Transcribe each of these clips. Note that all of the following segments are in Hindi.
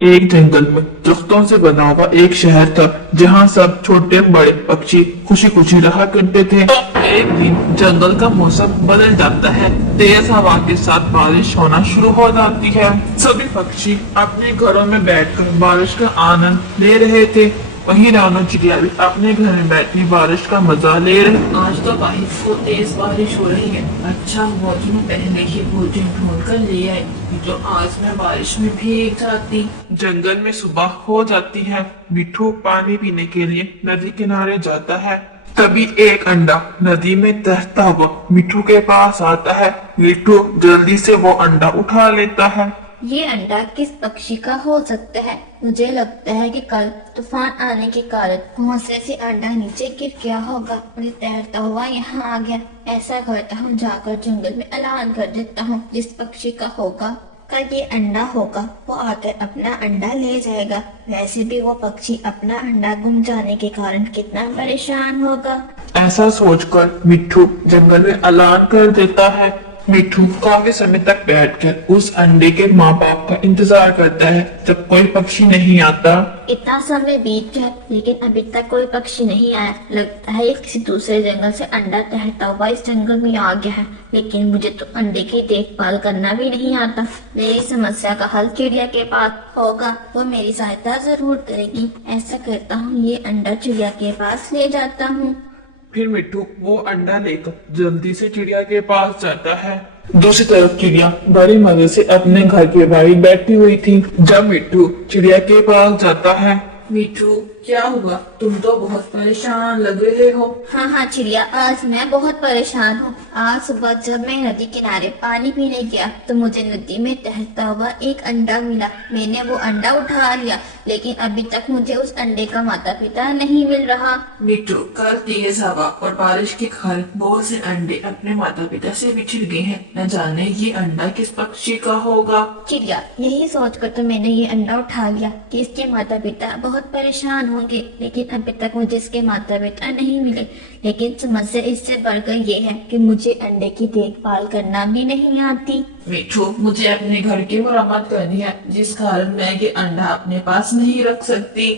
एक जंगल में दरख्तों से बना हुआ एक शहर था, जहाँ सब छोटे बड़े पक्षी खुशी खुशी रहा करते थे। एक दिन जंगल का मौसम बदल जाता है, तेज हवा के साथ बारिश होना शुरू हो जाती है। सभी पक्षी अपने घरों में बैठकर बारिश का आनंद ले रहे थे। वहीं रानू चिड़िया भी अपने घर में बैठी बारिश का मजा ले रही। आज तो बारिश को तेज बारिश हो रही है। अच्छा हुआ जो मैं पहले ही भोजन ढूंढ कर ले आई, तो आज मैं बारिश में भीग जाती। जंगल में सुबह हो जाती है। मिट्ठू पानी पीने के लिए नदी किनारे जाता है। तभी एक अंडा नदी में तैरता हुआ मिट्ठू के पास आता है। मिट्ठू जल्दी से वो अंडा उठा लेता है। ये अंडा किस पक्षी का हो सकता है? मुझे लगता है कि कल तूफान आने के कारण घोंसले से अंडा नीचे गिर गया होगा और ये तैरता हुआ यहाँ आ गया। ऐसा करता हूँ, जाकर जंगल में ऐलान कर देता हूँ, जिस पक्षी का होगा कल ये अंडा होगा वो आकर अपना अंडा ले जाएगा। वैसे भी वो पक्षी अपना अंडा गुम जाने के कारण कितना परेशान होगा। ऐसा सोचकर मिट्ठू जंगल में ऐलान कर देता है। मिट्ठू काफी समय तक बैठकर उस अंडे के माँ बाप का इंतजार करता है, जब कोई पक्षी नहीं आता। इतना समय बीत गया लेकिन अभी तक कोई पक्षी नहीं आया। लगता है ये किसी दूसरे जंगल से अंडा तैरता हुआ इस जंगल में आ गया है। लेकिन मुझे तो अंडे की देखभाल करना भी नहीं आता। मेरी समस्या का हल चिड़िया के पास होगा, वो मेरी सहायता जरूर करेगी। ऐसा करता हूँ, ये अंडा चिड़िया के पास ले जाता हूँ। फिर मिट्ठू वो अंडा लेकर जल्दी से चिड़िया के पास जाता है। दूसरी तरफ चिड़िया बड़े मजे से अपने घर के बाहर बैठी हुई थी। जब मिट्ठू चिड़िया के पास जाता है। मिट्ठू, क्या हुआ? तुम तो बहुत परेशान लग रहे हो। हाँ चिड़िया, आज मैं बहुत परेशान हूँ। आज सुबह जब मैं नदी किनारे पानी पीने गया तो मुझे नदी में तैरता हुआ एक अंडा मिला। मैंने वो अंडा उठा लिया, लेकिन अभी तक मुझे उस अंडे का माता पिता नहीं मिल रहा। मिट्ठू, कल तेज हवा और बारिश के कारण बहुत से अंडे अपने माता पिता से बिछड़ गए हैं। न जाने ये अंडा किस पक्षी का होगा। चिड़िया, यही सोचकर तो मैंने ये अंडा उठा लिया कि इसके माता पिता बहुत परेशान होंगे, लेकिन अभी तक मुझे इसके माता पिता नहीं मिले। लेकिन समस्या इससे बढ़कर ये है कि मुझे अंडे की देखभाल करना भी नहीं आती। मिट्ठू, मुझे अपने घर की मरम्मत करनी है, जिस कारण मैं ये अंडा अपने पास नहीं रख सकती।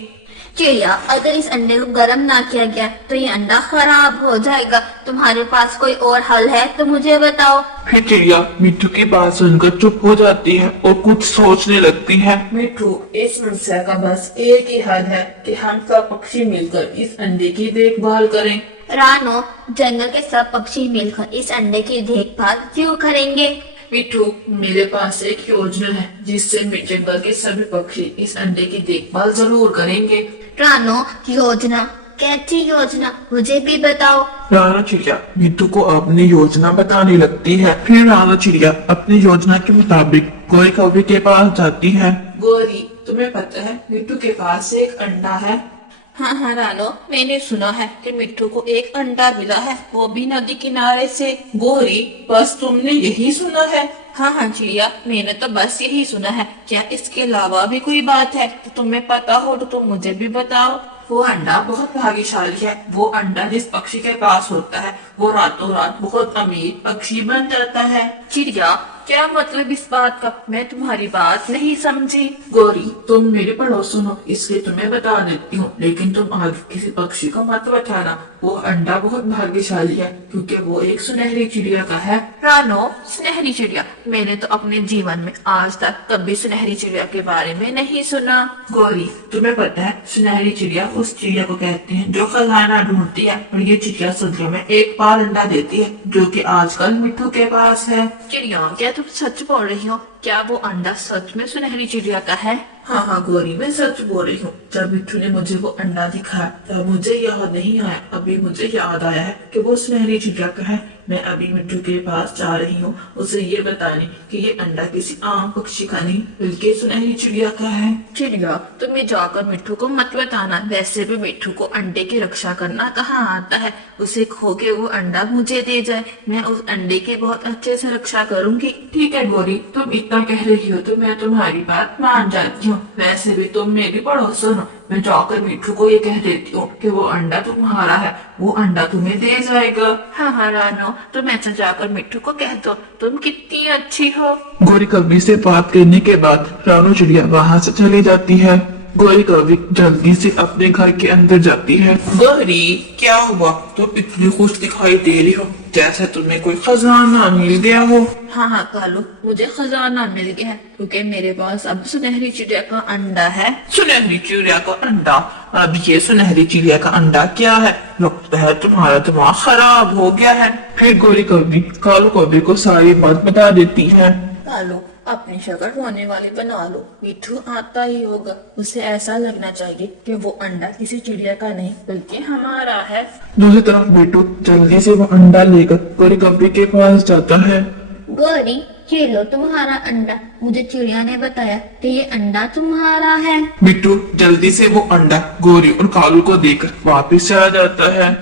चिड़िया, अगर इस अंडे को गर्म ना किया गया तो ये अंडा खराब हो जाएगा। तुम्हारे पास कोई और हल है तो मुझे बताओ। फिर चिड़िया मिट्ठू की बात सुनकर चुप हो जाती है और कुछ सोचने लगती है। मिट्ठू, इस समस्या का बस एक ही हल है कि हम सब पक्षी मिलकर इस अंडे की देखभाल करें। रानो, जंगल के सब पक्षी मिलकर इस अंडे की देखभाल क्यों करेंगे? मिट्ठू, मेरे पास एक योजना है जिससे जंगल के सभी पक्षी इस अंडे की देखभाल जरूर करेंगे। रानो, योजना? कैसी योजना? मुझे भी बताओ। राणा चिड़िया मिट्ठू को अपनी योजना बताने लगती है। फिर राणा चिड़िया अपनी योजना के मुताबिक गोरी कौवे के पास जाती है। गोरी, तुम्हें पता है मिट्ठू के पास एक अंडा है? हाँ रानो, मैंने सुना है कि मिट्ठू को एक अंडा मिला है, वो भी नदी किनारे से। गोरी, बस तुमने यही सुना है? हाँ चिड़िया, मैंने तो बस यही सुना है। क्या इसके अलावा भी कोई बात है? तो तुम्हें पता हो तो तुम मुझे भी बताओ। वो अंडा बहुत भाग्यशाली है। वो अंडा जिस पक्षी के पास होता है वो रातों रात बहुत अमीर पक्षी बन जाता है। चिड़िया, क्या मतलब इस बात का? मैं तुम्हारी बात नहीं समझी। गोरी, तुम मेरे पड़ोसन हो इसलिए तुम्हें बता देती हूँ, लेकिन तुम आगे किसी पक्षी को मत बताना। वो अंडा बहुत भाग्यशाली है क्योंकि वो एक सुनहरी चिड़िया का है। रानो, सुनहरी चिड़िया? मैंने तो अपने जीवन में आज तक कभी सुनहरी चिड़िया के बारे में नहीं सुना। गोरी, तुम्हें पता है सुनहरी चिड़िया उस चिड़िया को कहते हैं जो खजाना ढूंढती है, और ये चिड़िया सदियों में एक बार अंडा देती है, जो कि आजकल मिट्ठू के पास है। चिड़िया, क्या तुम सच बोल रही हो? क्या वो अंडा सच में सुनहरी चिड़िया का है? हाँ गोरी, मैं सच बोल रही हूँ। जब मिट्ठू ने मुझे वो अंडा दिखाया तब मुझे याद नहीं आया, अभी मुझे याद आया है कि वो सुनहरी चिड़िया का है। मैं अभी मिट्ठू के पास जा रही हूँ उसे ये बताने कि ये अंडा किसी आम पक्षी का नहीं बल्कि सुनहरी चिड़िया का है। चिड़िया, तुम्हें जाकर मिट्ठू को मत बताना। वैसे भी मिट्ठू को अंडे की रक्षा करना कहाँ आता है। उसे खो के वो अंडा मुझे दे जाए, मैं उस अंडे की बहुत अच्छे से रक्षा करूंगी। ठीक है गोरी, तुम इतना कह रही हो तो मैं तुम्हारी बात मान जाती हूँ। वैसे भी तुम मेरी पड़ोसन हो। मैं जाकर मिट्ठू को ये कह देती हूँ कि वो अंडा तुम्हारा है, वो अंडा तुम्हें दे जाएगा। हाँ रानो, तुम ऐसा जाकर मिट्टू को कह दो तुम कितनी अच्छी हो। गौरी कवि से बात करने के बाद रानू चिड़िया वहाँ से चली जाती है। गौरी कवि जल्दी से अपने घर के अंदर जाती है। गौरी क्या हुआ, तुम इतनी खुश दिखाई दे रही हो जैसे तुम्हें कोई खजाना मिल गया हो। हाँ हाँ कालू, मुझे खजाना मिल गया है क्योंकि मेरे पास अब सुनहरी चिड़िया का अंडा है। सुनहरी चिड़िया का अंडा? अब ये सुनहरी चिड़िया का अंडा क्या है? लगता है तुम्हारा दिमाग खराब हो गया है। फिर गौरी कवि कालू कवि को सारी बात बता देती है। कालू अपनी शक्ल होने वाली बना लो, मिट्टू आता ही होगा, उसे ऐसा लगना चाहिए कि वो अंडा किसी चिड़िया का नहीं बल्कि हमारा है। दूसरी तरफ बिट्टू जल्दी से वो अंडा लेकर गौरी कवि के पास जाता है। गौरी ये लो तुम्हारा अंडा, मुझे चिड़िया ने बताया कि ये अंडा तुम्हारा है। बिट्टू जल्दी से वो अंडा गौरी और कालू को देकर वापस चला जाता है।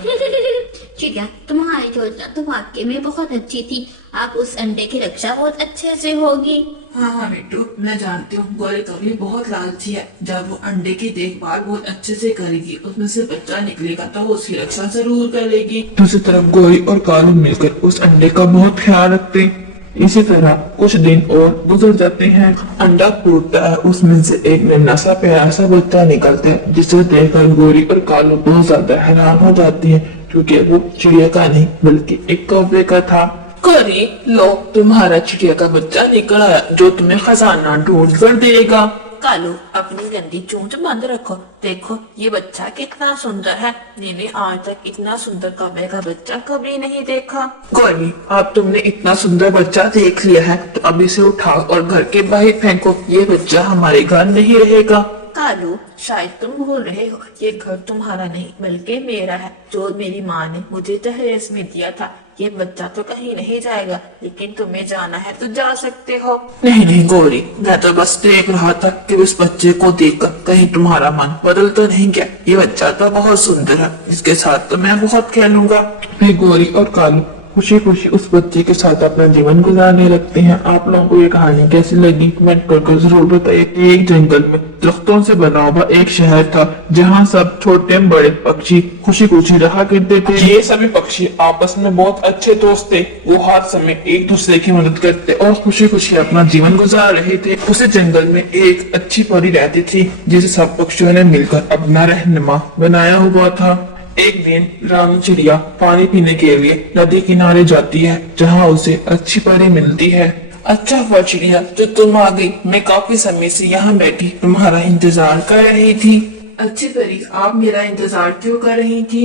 चिड़िया तुम्हारी योजना तो वाकई में बहुत अच्छी थी, आप उस अंडे की रक्षा बहुत अच्छे से होगी। हाँ हाँ मिट्टू, मैं जानती हूँ गौरी कवि बहुत लालची है। जब वो अंडे की देखभाल बहुत अच्छे से करेगी, उसमें से बच्चा निकलेगा तो वो उसकी रक्षा जरूर करेगी। दूसरी तरफ गौरी और कालू मिलकर उस अंडे का बहुत ख्याल रखते हैं। इसी तरह कुछ दिन और गुजर जाते हैं। अंडा फूटता है, उसमें से एक नन्हा सा प्यारा सा बच्चा निकलता है, जिसे देखकर गौरी और कालू बहुत ज्यादा हैरान हो जाती है क्योंकि वो चिड़िया का नहीं बल्कि एक कौवे का था। गौरी लो, तुम्हारा चिड़िया का बच्चा निकल आया जो तुम्हें खजाना ढूंढ कर देगा। कालू अपनी गंदी चोंच बंद रखो, देखो ये बच्चा कितना सुंदर है, मैंने आज तक इतना सुंदर कौवे का बच्चा कभी नहीं देखा। गौरी अब तुमने इतना सुंदर बच्चा देख लिया है तो अब इसे उठाओ और घर के बाहर फेंको, ये बच्चा हमारे घर नहीं रहेगा। कालू शायद तुम भूल रहे हो, ये घर तुम्हारा नहीं बल्कि मेरा है, जो मेरी माँ ने मुझे दहेज में दिया था। ये बच्चा तो कहीं नहीं जाएगा, लेकिन तुम्हें जाना है तो जा सकते हो। नहीं नहीं गौरी, मैं तो बस देख रहा था कि उस बच्चे को देखकर कहीं तुम्हारा मन बदल तो नहीं गया। ये बच्चा तो बहुत सुंदर है, इसके साथ तो मैं बहुत खेलूंगा। फिर गौरी और कालू खुशी खुशी उस बच्चे के साथ अपना जीवन गुजारने लगते हैं। आप लोगों को ये कहानी कैसी लगी कमेंट करके जरूर बताइए। एक जंगल में दरख्तों से बना हुआ एक शहर था जहाँ सब छोटे बड़े पक्षी खुशी खुशी रहा करते थे। ये सभी पक्षी आपस में बहुत अच्छे दोस्त थे। वो हर समय एक दूसरे की मदद करते और खुशी खुशी अपना जीवन गुजार रहे थे। उसे जंगल में एक अच्छी परी रहती थी जिसे सब पक्षियों ने मिलकर अपना रहनुमा बनाया हुआ था। एक दिन रानू चिड़िया पानी पीने के लिए नदी किनारे जाती है जहाँ उसे अच्छी परी मिलती है। अच्छा हुआ चिड़िया जो तुम आ गई, मैं काफी समय से यहाँ बैठी तुम्हारा इंतजार कर रही थी। अच्छी परी, आप मेरा इंतजार क्यों कर रही थी?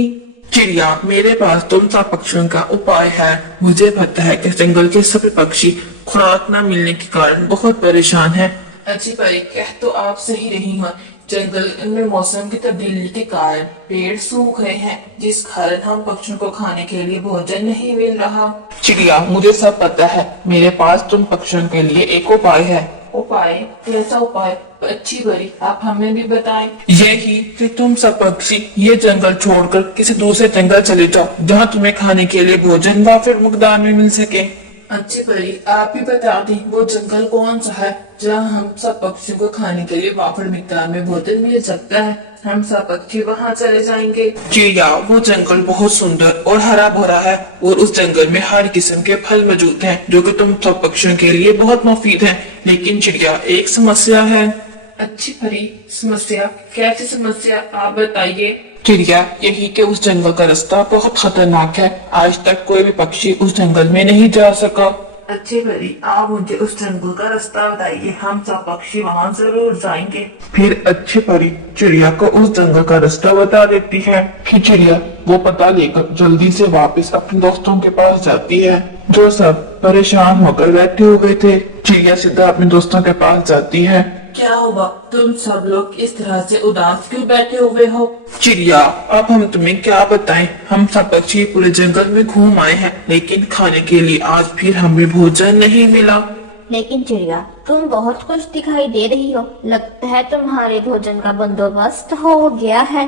चिड़िया मेरे पास तुम सब पक्षियों का उपाय है। मुझे पता है कि जंगल के सभी पक्षी खुराक न मिलने के कारण बहुत परेशान हैं। अच्छी परी, कह तो आप सही रही हो, जंगल में मौसम की तब्दीली के कारण पेड़ सूख रहे हैं, जिस कारण हम पक्षियों को खाने के लिए भोजन नहीं मिल रहा। चिड़िया मुझे सब पता है, मेरे पास तुम पक्षियों के लिए एक उपाय है। उपाय? कैसा उपाय? अच्छी परी, आप हमें भी बताएं। यही कि तुम सब पक्षी ये जंगल छोड़कर किसी दूसरे जंगल चले जाओ जहाँ तुम्हें खाने के लिए भोजन वाफिर मकदार में मिल सके। अच्छी परी, आप ही बता दें वो जंगल कौन सा है जहाँ हम सब पक्षियों को खाने के लिए वाफिर मिकदार में भोजन मिल सकता है। हम सब पक्षी वहाँ चले जाएंगे। चिड़िया वो जंगल बहुत सुंदर और हरा भरा है और उस जंगल में हर किस्म के फल मौजूद हैं जो कि तुम सब पक्षियों के लिए बहुत मुफीद हैं। लेकिन चिड़िया एक समस्या है। अच्छी परी, समस्या? कैसी समस्या, आप बताइए। चिड़िया यही कि उस जंगल का रास्ता बहुत खतरनाक है, आज तक कोई भी पक्षी उस जंगल में नहीं जा सका। अच्छी परी, आप मुझे उस जंगल का रास्ता बताइए, हम सब पक्षी वहाँ जरूर जाएंगे। फिर अच्छी परी चिड़िया को उस जंगल का रास्ता बता देती है। फिर चिड़िया वो पता लेकर जल्दी से वापस अपने दोस्तों के पास जाती है जो सब परेशान होकर बैठे हुए थे। चिड़िया सीधा अपने दोस्तों के पास जाती है। क्या हुआ, तुम सब लोग इस तरह से उदास क्यों बैठे हुए हो? चिड़िया अब हम तुम्हें क्या बताएं, हम सब पक्षी पूरे जंगल में घूम आए हैं लेकिन खाने के लिए आज फिर हमें भोजन नहीं मिला। लेकिन चिड़िया तुम बहुत खुश दिखाई दे रही हो, लगता है तुम्हारे भोजन का बंदोबस्त हो गया है।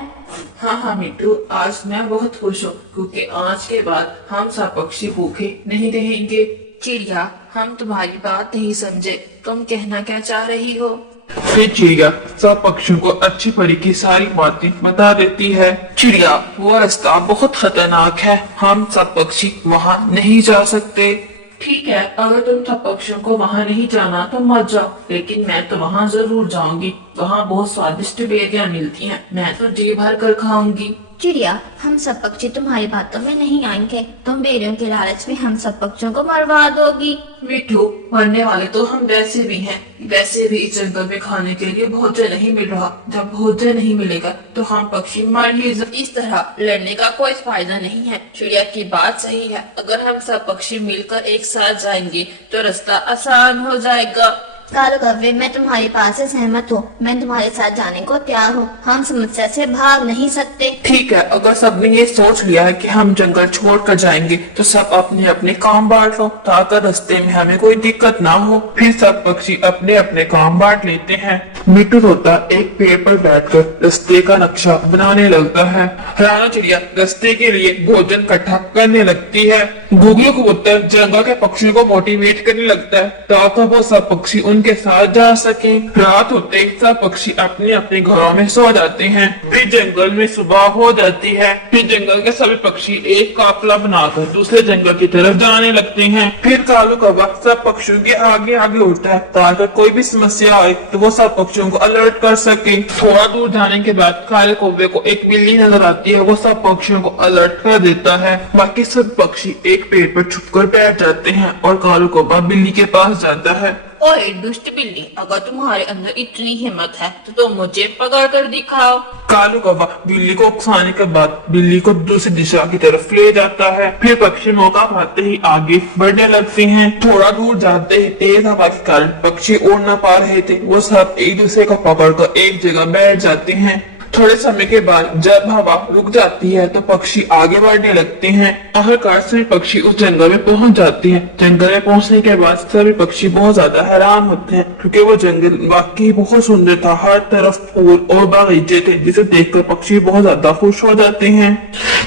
हाँ हाँ मिट्टू, आज मैं बहुत खुश हूँ क्योंकि आज के बाद हम सब पक्षी भूखे नहीं रहेंगे। चिड़िया हम तुम्हारी बात नहीं समझे, तुम कहना क्या चाह रही हो? फिर चिड़िया सब पक्षियों को अच्छी परी की सारी बातें बता देती है। चिड़िया, वो रास्ता बहुत खतरनाक है, हम सब पक्षी वहाँ नहीं जा सकते। ठीक है, अगर तुम सब पक्षियों को वहाँ नहीं जाना तो मत जाओ, लेकिन मैं तो वहाँ जरूर जाऊंगी। वहाँ बहुत स्वादिष्ट बेरियां मिलती हैं, मैं तो जी भर कर खाऊंगी। चिड़िया, हम सब पक्षी तुम्हारी बातों में नहीं आएंगे। तुम बेरियों के लालच में हम सब पक्षियों को मरवा दोगी। मिट्टू, मरने वाले तो हम वैसे भी हैं। वैसे भी इस जंगल में खाने के लिए भोजन नहीं मिल रहा। जब भोजन नहीं मिलेगा तो हम पक्षी मर ही इस तरह लड़ने का कोई फायदा नहीं है। चिड़िया की बात सही है, अगर हम सब पक्षी मिलकर एक साथ जाएंगे तो रास्ता आसान हो जाएगा। कालू कौवे, मैं तुम्हारी बात से सहमत हूँ। मैं तुम्हारे साथ जाने को तैयार हूँ। हम समस्या से भाग नहीं सकते। ठीक है, अगर सबने ये सोच लिया है कि हम जंगल छोड़कर जाएंगे तो सब अपने अपने काम बांट लो, ताकि रास्ते में हमें कोई दिक्कत ना हो। फिर सब पक्षी अपने अपने काम बांट लेते हैं। मिट्टू तोता एक पेड़ पर बैठकर रास्ते का नक्शा बनाने लगता है। राणा चिड़िया रास्ते के लिए भोजन इकट्ठा करने लगती है। गुगलू कबूतर जंगल के पक्षियों को मोटिवेट करने लगता है ताकि वो सब पक्षी उनके साथ जा सके। रात होते ही सब पक्षी अपने अपने घरों में सो जाते हैं। फिर जंगल में सुबह हो जाती है। फिर जंगल के सभी पक्षी एक काफिला बनाकर दूसरे जंगल की तरफ जाने लगते हैं। फिर कालू कौवा सब पक्षियों के आगे आगे उड़ता है ताकि कोई भी समस्या आए तो वो सब पक्षियों को अलर्ट कर सके। थोड़ा दूर जाने के बाद काले कौवे को एक बिल्ली नजर आती है। वो सब पक्षियों को अलर्ट कर देता है। बाकी सब पक्षी एक पेड़ पर छुपकर बैठ जाते हैं और कालू कौवा बिल्ली के पास जाता है। ओए दुष्ट बिल्ली, अगर तुम्हारे अंदर इतनी हिम्मत है तो तुम मुझे पकड़ कर दिखाओ। कालू कौवा बिल्ली को उकसाने के बाद बिल्ली को दूसरी दिशा की तरफ ले जाता है। फिर पक्षी मौका पाते ही आगे बढ़ने लगते हैं। थोड़ा दूर जाते ही तेज हवा के कारण पक्षी उड़ न पा रहे थे। वो सब एक दूसरे को पकड़कर एक जगह बैठ जाते हैं। थोड़े समय के बाद जब हवा रुक जाती है तो पक्षी आगे बढ़ने लगते हैं। आखिरकार सभी पक्षी उस जंगल में पहुंच जाते हैं। जंगल में पहुंचने के बाद सभी पक्षी बहुत ज्यादा हैरान होते हैं क्योंकि वो जंगल वाकई बहुत सुंदर था। हर तरफ फूल और बागीचे थे जिसे देखकर पक्षी बहुत ज्यादा खुश हो जाते हैं।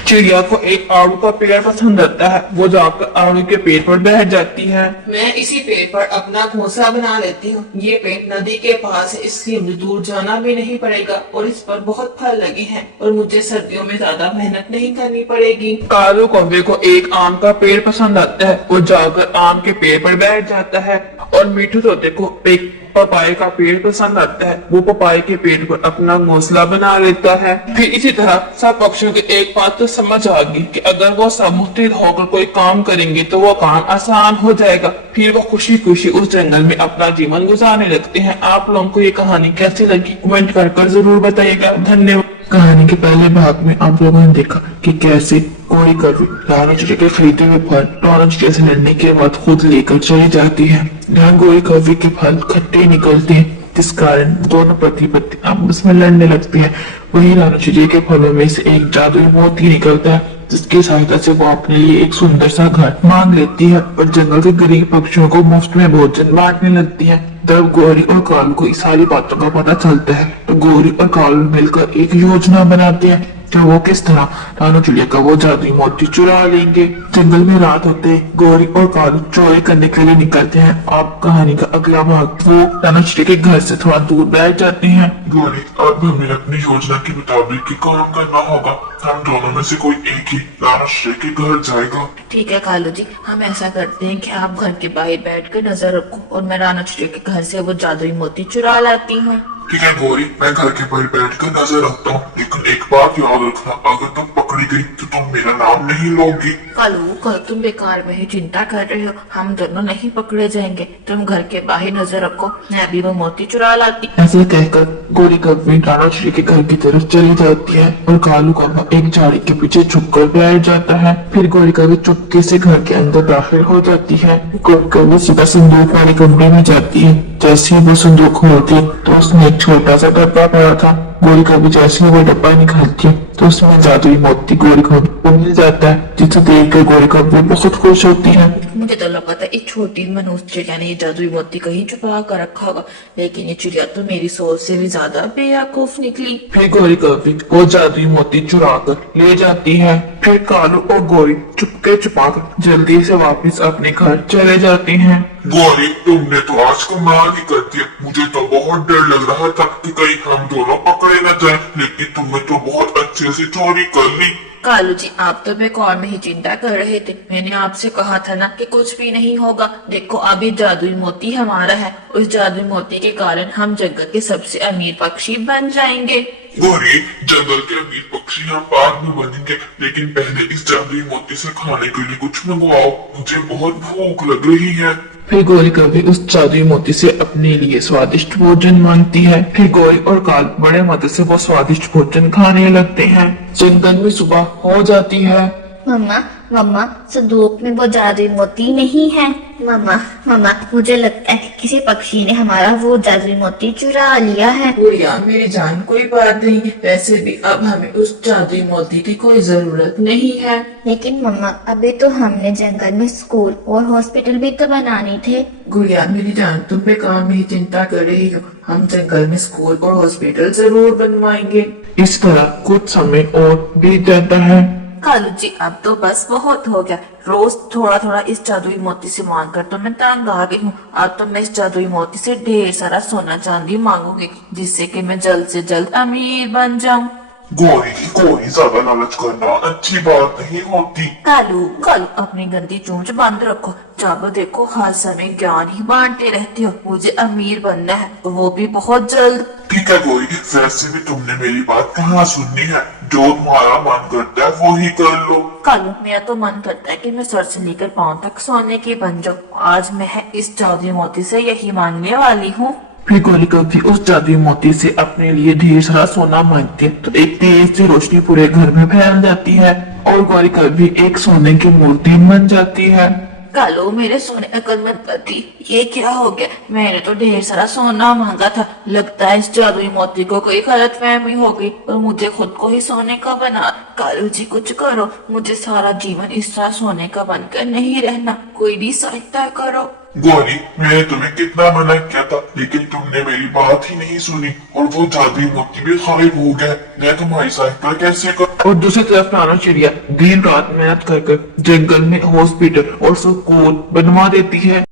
चिड़िया को एक आड़ू का पेड़ पसंद आता है। वो जाकर आड़ू के पेड़ पर बैठ जाती है। मैं इसी पेड़ पर अपना घोंसला बना लेती हूँ। ये पेड़ नदी के पास है, इसलिए मुझे दूर जाना भी नहीं पड़ेगा और इस पर बहुत फल लगे हैं और मुझे सर्दियों में ज्यादा मेहनत नहीं करनी पड़ेगी। कालू कौवे को एक आम का पेड़ पसंद आता है। वो जाकर आम के पेड़ पर बैठ जाता है। और मिट्टू तोते को एक पपाये का पेड़ पसंद आता है। वो पपाये के पेड़ पर अपना घोंसला बना लेता है। फिर इसी तरह सब पक्षियों की एक बात तो समझ आ गई कि अगर वो सब मुस्तैद होकर कोई काम करेंगे तो वो काम आसान हो जाएगा। फिर वो खुशी खुशी उस जंगल में अपना जीवन गुजारने लगते हैं। आप लोगों को ये कहानी कैसी लगी कमेंट कर जरूर बताइएगा। धन्यवाद। कहानी के पहले भाग में आप लोगों ने देखा कि कैसे कोई कवि राणा चिड़िया के खरीदे हुए फल राणा चिड़िया से लड़ने के बाद खुद लेकर चली जाती है। यहाँ गोरी कवि के फल खट्टे निकलते हैं जिस कारण दोनों पति पत्नी आपस में लड़ने लगते हैं। वही राणा चिड़िया के फलों में से एक जादुई मोती निकलता है जिसकी सहायता से वो अपने लिए एक सुंदर सा घर मांग लेती है और जंगल के गरीब पक्षियों को मुफ्त में भोजन बांटने लगती है। तब गौरी और कालू को इस सारी बातों का पता चलता है तो गौरी और कालू मिलकर एक योजना बनाते हैं कि वो किस तरह राणा चिड़िया का वो जादुई मोती चुरा लेंगे। जंगल में रात होते ही गौरी और कालू चोरी करने के लिए निकलते हैं। आप कहानी का अगला भाग वो राणा चिड़िया के घर से थोड़ा दूर बैठ जाते हैं। गौरी, अब हमें अपनी योजना के मुताबिक ही काम करना होगा। हम दोनों में से कोई एक ही राणा चिड़िया के घर जाएगा। ठीक है कालू जी, हम ऐसा करते हैं कि आप घर के बाहर बैठकर नजर रखो और मैं राणा चिड़िया के घर से वो जादुई मोती चुरा लाती हूँ। ठीक है गौरी, मैं घर के बाहर बैठकर नजर रखता हूँ, लेकिन एक बात याद रखना, अगर तुम पकड़ी गई तो तुम मेरा नाम नहीं लोगी। कालू, कल तुम बेकार में ही चिंता कर रहे हो, हम दोनों नहीं पकड़े जाएंगे। तुम घर के बाहर नजर रखो, मैं अभी वो मोती चुरा लाती। ऐसे कहकर गोरी कौवे राणा चिड़िया के घर की तरफ चली जाती है और कालू कौवा एक झाड़ी के पीछे छुपकर बैठ जाता है। फिर गोरी कौवे चुपके से घर के अंदर दाखिल हो जाती है। गोरी कौवे सीधा संदूक वाले कमरे में जाती है। जैसे ही वो संदूक खोलती है तो उसमें एक छोटा सा डब्बा पड़ा था। गोरी कौवे जैसे ही वो डब्बा निकालती है तो उसमें जादुई मोती गोरी कौवे को मिल जाता है, जिसे देखकर गोरी कौवे बहुत खुश होती है। मुझे तो लगा था इस छोटी मनुष्य चिड़िया ने ये जादुई मोती कहीं छुपा कर रखा होगा, लेकिन ये चिड़िया तो मेरी सोच से भी ज्यादा बेवकूफ निकली। फिर गोरी कौवे वो जादुई मोती चुरा कर ले जाती है। फिर कालू और गौरी चुपके छुपाकर जल्दी से वापस अपने घर चले जाते हैं। गौरी, तुमने तो आज कमाल ही कर दिया। मुझे तो बहुत डर लग रहा था कि कहीं हम दोनों पकड़े न जाए, लेकिन तुमने तो बहुत अच्छे से चोरी कर ली। कालू जी, आप तो बेकार में ही चिंता कर रहे थे। मैंने आपसे कहा था ना कि कुछ भी नहीं होगा। देखो, अभी जादुई मोती हमारा है। उस जादुई मोती के कारण हम जंगल के सबसे अमीर पक्षी बन जाएंगे। गौरी, जंगल के अमीर पक्षी हम बाद में बनेंगे, लेकिन पहले इस जादुई मोती से खाने के लिए कुछ मंगवाओ। मुझे बहुत भूख लग रही है। फिर गौरी कभी उस जादुई मोती से अपने लिए स्वादिष्ट भोजन मांगती है। फिर गौरी और काल बड़े मजे से वो स्वादिष्ट भोजन खाने लगते हैं। जंगल में सुबह हो जाती है। मम्मा, मम्मा, संदूक में वो जादुई मोती नहीं है। मम्मा, मम्मा, मुझे लगता है कि किसी पक्षी ने हमारा वो जादुई मोती चुरा लिया है। गुड़िया मेरी जान, कोई बात नहीं। वैसे भी अब हमें उस जादुई मोती की कोई जरूरत नहीं है। लेकिन मम्मा, अभी तो हमने जंगल में स्कूल और हॉस्पिटल भी तो बनाने थे। गुड़िया मेरी जान, तुम बेकार में ही चिंता कर रही हो। हम जंगल में स्कूल और हॉस्पिटल जरूर बनवाएंगे। इस तरह कुछ समय और बीत जाता है। कालू जी, अब तो बस बहुत हो गया। रोज थोड़ा थोड़ा इस जादुई मोती से मांग कर तो मैं तंग आ गई हूँ। अब तो मैं इस जादुई मोती से ढेर सारा सोना चांदी मांगूंगी, जिससे कि मैं जल्द से जल्द अमीर बन जाऊँ। गौरी, कोई ज्यादा लालच करना अच्छी बात नहीं होती। कालू, कालू, अपनी गंदी चोंच बंद रखो। जब देखो हर समय ज्ञान ही बांटते रहते हो। मुझे अमीर बनना है, वो भी बहुत जल्द। ठीक है गौरी, वैसे भी तुमने मेरी बात कहाँ सुननी है। जो तुम्हारा मन करता है वो ही कर लो। कालू, मेरा तो मन करता है कि मैं सर से लेकर पांव तक सोने की बन जाऊँ। आज मैं इस जादुई मोती से यही मांगने वाली हूँ। फिर गौरी कभी उस जादुई मोती से अपने लिए ढेर सारा सोना मांगती है तो एक तेज सी रोशनी पूरे घर में फैल जाती है और गौरी कभी एक सोने की मूर्ति बन जाती है। कालू, मेरे सोने अकलमंद पति, ये क्या हो गया? मैंने तो ढेर सारा सोना मांगा था। लगता है इस जादुई मोती को कोई गलतफहमी हो गई और मुझे खुद को ही सोने का बना। कालू जी, कुछ करो। मुझे सारा जीवन इस तरह सोने का बनकर नहीं रहना। कोई भी सहायता करो। गौरी, मैंने तुम्हें कितना मना किया था, लेकिन तुमने मेरी बात ही नहीं सुनी और वो जादुई मोती भी गायब हो गया। मैं तुम्हारी सहायता कैसे करूं? और दूसरी तरफ नानो चिड़िया दिन रात मेहनत कर जंगल में हॉस्पिटल और स्कूल बनवा देती है।